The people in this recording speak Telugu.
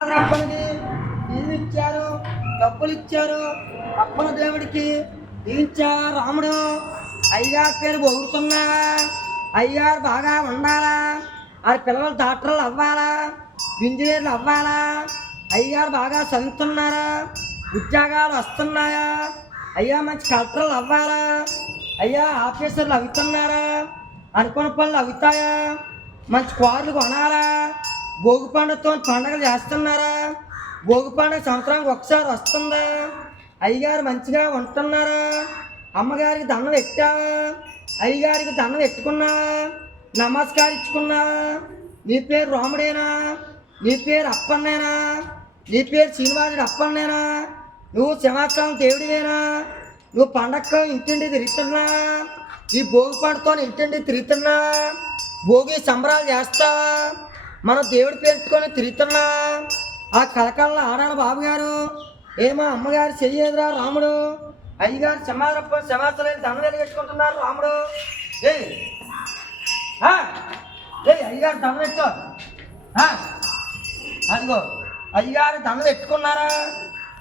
అప్పనికి ఇల్లు ఇచ్చారు, డబ్బులు ఇచ్చారు. అప్పన దేవుడికి ఇచ్చారు. రాముడు అయ్యగారి పేరు పొగుడుతున్నా, అయ్యగారు బాగా ఉండాలా, ఆ పిల్లలు డాక్టర్లు అవ్వాలా, ఇంజనీర్లు అవ్వాలా, అయ్యగారు బాగా చదువుతున్నారా, ఉద్యోగాలు వస్తున్నాయా, అయ్యా మంచి కలెక్టర్లు అవ్వాలా, అయ్యా ఆఫీసర్లు అవుతున్నారా, అనుకున్న పనులు అవుతాయా, మంచి కార్లు కొనాలా, భోగి పండుగతో పండగలు చేస్తున్నారా, భోగి పండుగ సంవత్సరానికి ఒకసారి వస్తుందా, అయ్యగారు మంచిగా ఉంటున్నారా, అమ్మగారికి దండం పెట్టావా, అయ్యగారికి దండం పెట్టుకున్నావా, నమస్కారం ఇచ్చుకున్నావా, నీ పేరు రాముడేనా, నీ పేరు అప్పన్నేనా, నీ పేరు శ్రీనివాసుడు అప్పన్నేనా, నువ్వు సింహాచలం దేవుడివేనా, నువ్వు పండగ ఇంటింటి తిరుగుతున్నా, ఈ భోగి పండుతో ఇంటింటి తిరుగుతున్నా, భోగి సంబరాలు చేస్తావా, మనం దేవుడి పెట్టుకొని తిరుగుతున్నా, ఆ కలకాలంలో ఆడాలి బాబు గారు, ఏమో అమ్మగారు చెయ్యేదిరా రాముడు, అయ్యగారు సింహాచలం దండలు పెట్టుకుంటున్నారు రాముడు. ఏ అయ్యగారు దండ పెట్టు, అదిగో అయ్యగారు దండలు పెట్టుకున్నారా.